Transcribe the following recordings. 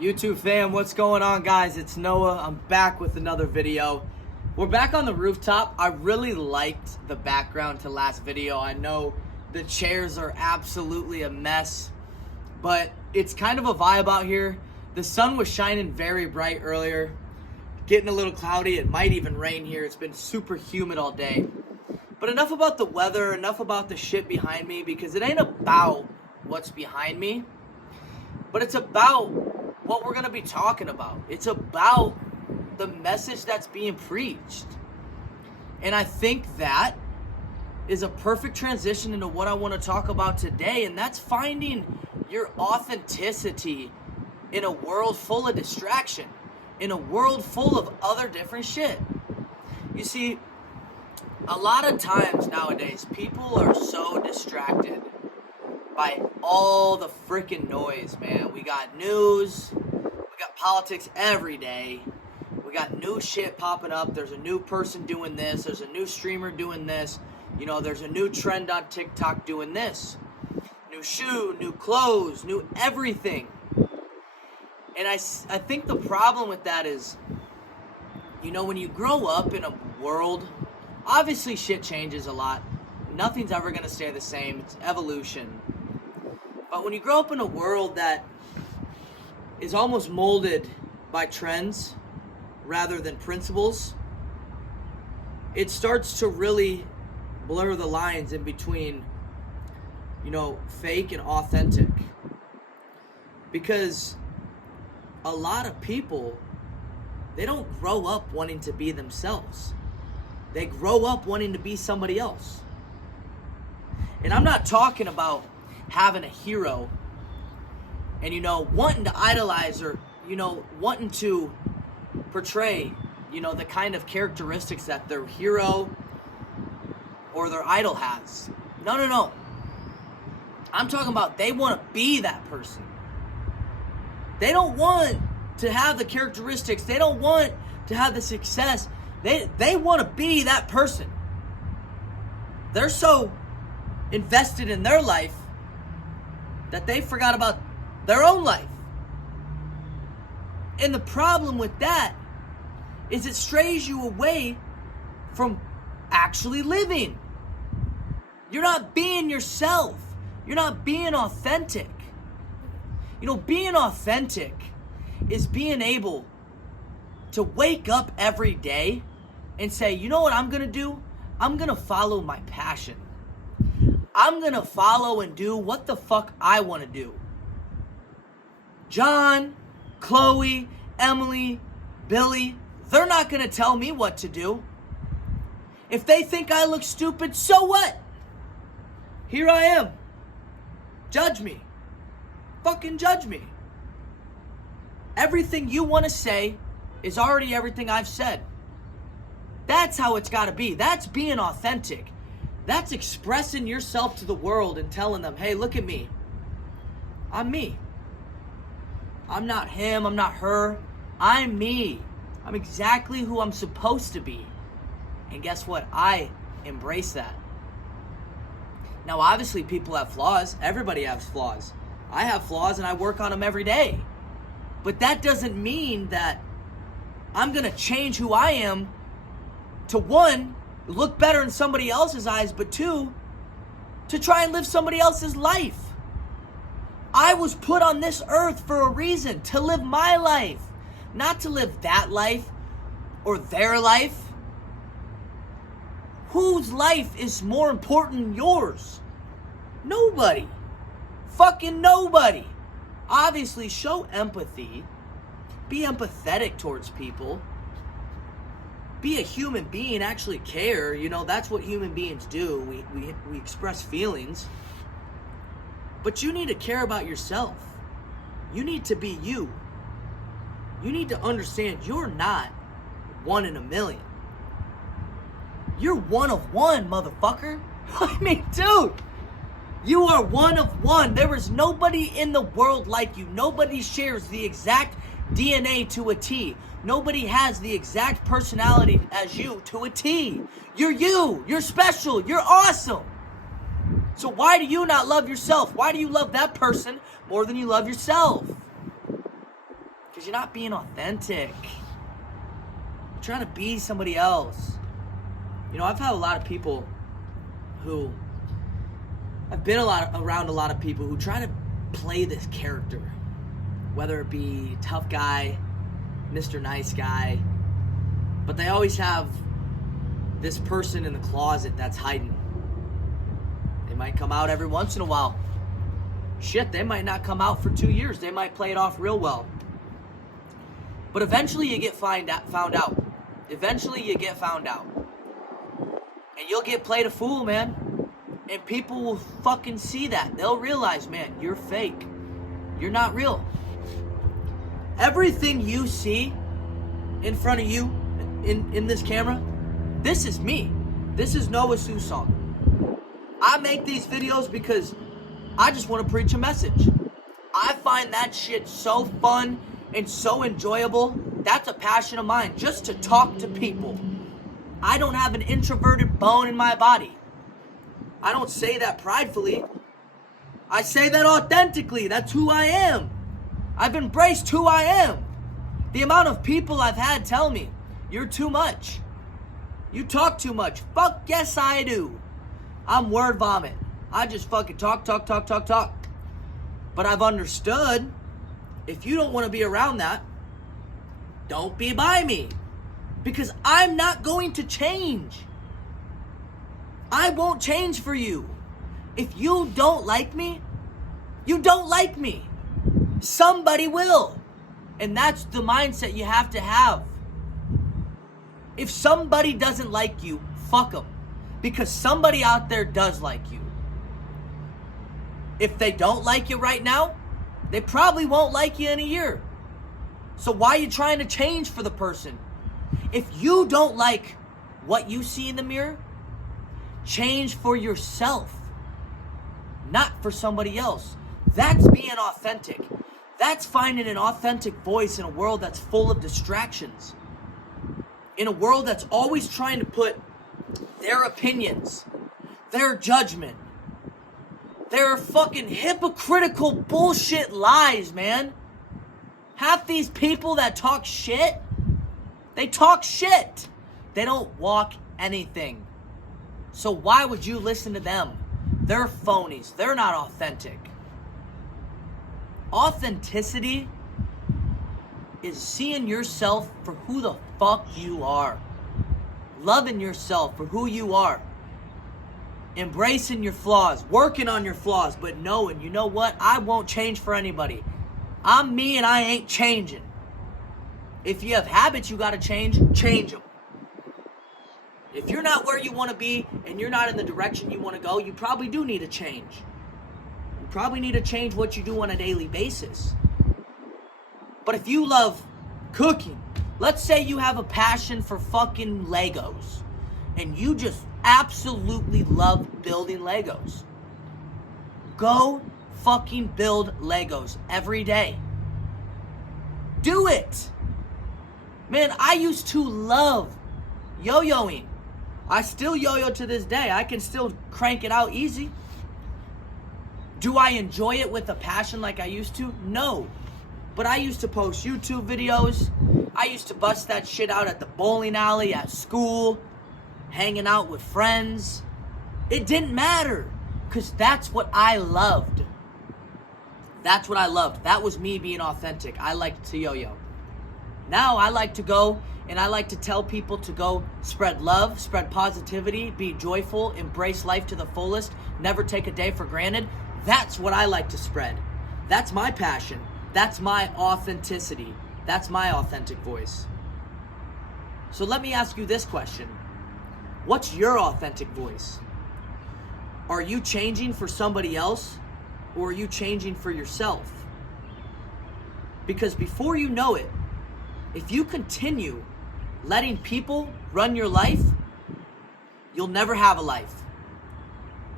YouTube fam, what's going on, guys? It's Noah. I'm back with another video. We're back on the rooftop. I really liked the background to last video. I know the chairs are absolutely a mess, but it's kind of a vibe out here. The sun was shining very bright earlier, getting a little cloudy. It might even rain here. It's been super humid all day. But enough about the weather, enough about the shit behind me, because it ain't about what's behind me, but it's about what we're going to be talking about. It's about the message that's being preached. And I think that is a perfect transition into what I want to talk about today, and that's finding your authenticity in a world full of distraction, in a world full of other different shit. You see, a lot of times nowadays, people are so distracted by all the freaking noise, man. We got news, we got politics every day, we got new shit popping up. There's a new person doing this, there's a new streamer doing this, there's a new trend on TikTok doing this. New shoe, new clothes, new everything. And I think the problem with that is, when you grow up in a world, obviously shit changes a lot. Nothing's ever going to stay the same. It's evolution. But when you grow up in a world that is almost molded by trends rather than principles, it starts to really blur the lines in between, fake and authentic. Because a lot of people, they don't grow up wanting to be themselves. They grow up wanting to be somebody else. And I'm not talking about having a hero and, wanting to idolize or, wanting to portray, the kind of characteristics that their hero or their idol has. No. I'm talking about they want to be that person. They don't want to have the characteristics. They don't want to have the success. They want to be that person. They're so invested in their life that they forgot about their own life. And the problem with that is it strays you away from actually living. You're not being yourself. You're not being authentic. Being authentic is being able to wake up every day and say, you know what I'm going to do? I'm going to follow my passion. I'm going to follow and do what the fuck I want to do. John, Chloe, Emily, Billy, they're not going to tell me what to do. If they think I look stupid, so what? Here I am. Judge me. Fucking judge me. Everything you want to say is already everything I've said. That's how it's got to be. That's being authentic. That's expressing yourself to the world and telling them, hey, look at me. I'm me. I'm not him. I'm not her. I'm me. I'm exactly who I'm supposed to be. And guess what? I embrace that. Now, obviously, people have flaws. Everybody has flaws. I have flaws and I work on them every day. But that doesn't mean that I'm going to change who I am to, one, look better in somebody else's eyes, but two, to try and live somebody else's life. I was put on this earth for a reason, to live my life, not to live that life or their life. Whose life is more important than yours? Nobody. Fucking nobody. Obviously, show empathy. Be empathetic towards people. Be a human being, actually care. That's what human beings do. We express feelings. But you need to care about yourself. You need to be you. You need to understand you're not one in a million. You're one of one, motherfucker. I mean, dude, you are one of one. There is nobody in the world like you. Nobody shares the exact DNA to a T. Nobody has the exact personality as you to a T. You're you. You're special. You're awesome. So why do you not love yourself? Why do you love that person more than you love yourself? Because you're not being authentic. You're trying to be somebody else. You know, I've had a lot of people who, I've been around a lot of people who try to play this character. Whether it be tough guy, Mr. Nice Guy. But they always have this person in the closet that's hiding. They might come out every once in a while. Shit, they might not come out for 2 years. They might play it off real well. But eventually you get found out. Eventually you get found out. And you'll get played a fool, man. And people will fucking see that. They'll realize, man, you're fake. You're not real. Everything you see in front of you in this camera, this is me. This is Noah Susong. I make these videos because I just want to preach a message. I find that shit so fun and so enjoyable. That's a passion of mine, just to talk to people. I don't have an introverted bone in my body. I don't say that pridefully. I say that authentically. That's who I am. I've embraced who I am. The amount of people I've had tell me, you're too much. You talk too much. Fuck yes I do. I'm word vomit. I just fucking talk. But I've understood, if you don't want to be around that, don't be by me. Because I'm not going to change. I won't change for you. If you don't like me, you don't like me. Somebody will. And that's the mindset you have to have. If somebody doesn't like you, fuck them. Because somebody out there does like you. If they don't like you right now, they probably won't like you in a year. So why are you trying to change for the person? If you don't like what you see in the mirror, change for yourself, not for somebody else. That's being authentic. That's finding an authentic voice in a world that's full of distractions. In a world that's always trying to put their opinions, their judgment, their fucking hypocritical bullshit lies, man. Half these people that talk shit, they talk shit. They don't walk anything. So why would you listen to them? They're phonies. They're not authentic. Authenticity is seeing yourself for who the fuck you are. Loving yourself for who you are. Embracing your flaws. Working on your flaws. But knowing, you know what? I won't change for anybody. I'm me and I ain't changing. If you have habits you gotta change them. If you're not where you want to be and you're not in the direction you want to go, you probably do need a change. You probably need to change what you do on a daily basis. But if you love cooking, let's say you have a passion for fucking Legos and you just absolutely love building Legos. Go fucking build Legos every day. Do it. Man, I used to love yo-yoing. I still yo-yo to this day. I can still crank it out easy. Do I enjoy it with a passion like I used to? No. But I used to post YouTube videos. I used to bust that shit out at the bowling alley, at school, hanging out with friends. It didn't matter, because that's what I loved. That's what I loved. That was me being authentic. I liked to yo-yo. Now I like to go and I like to tell people to go spread love, spread positivity, be joyful, embrace life to the fullest, never take a day for granted. That's what I like to spread. That's my passion. That's my authenticity. That's my authentic voice. So let me ask you this question. What's your authentic voice? Are you changing for somebody else, or are you changing for yourself? Because before you know it, if you continue letting people run your life, you'll never have a life.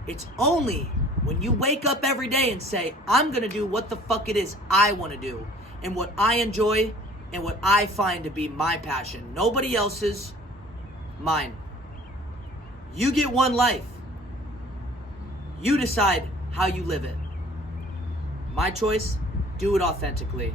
It's only when you wake up every day and say, I'm gonna do what the fuck it is I wanna do, and what I enjoy, and what I find to be my passion. Nobody else's, mine. You get one life. You decide how you live it. My choice, do it authentically.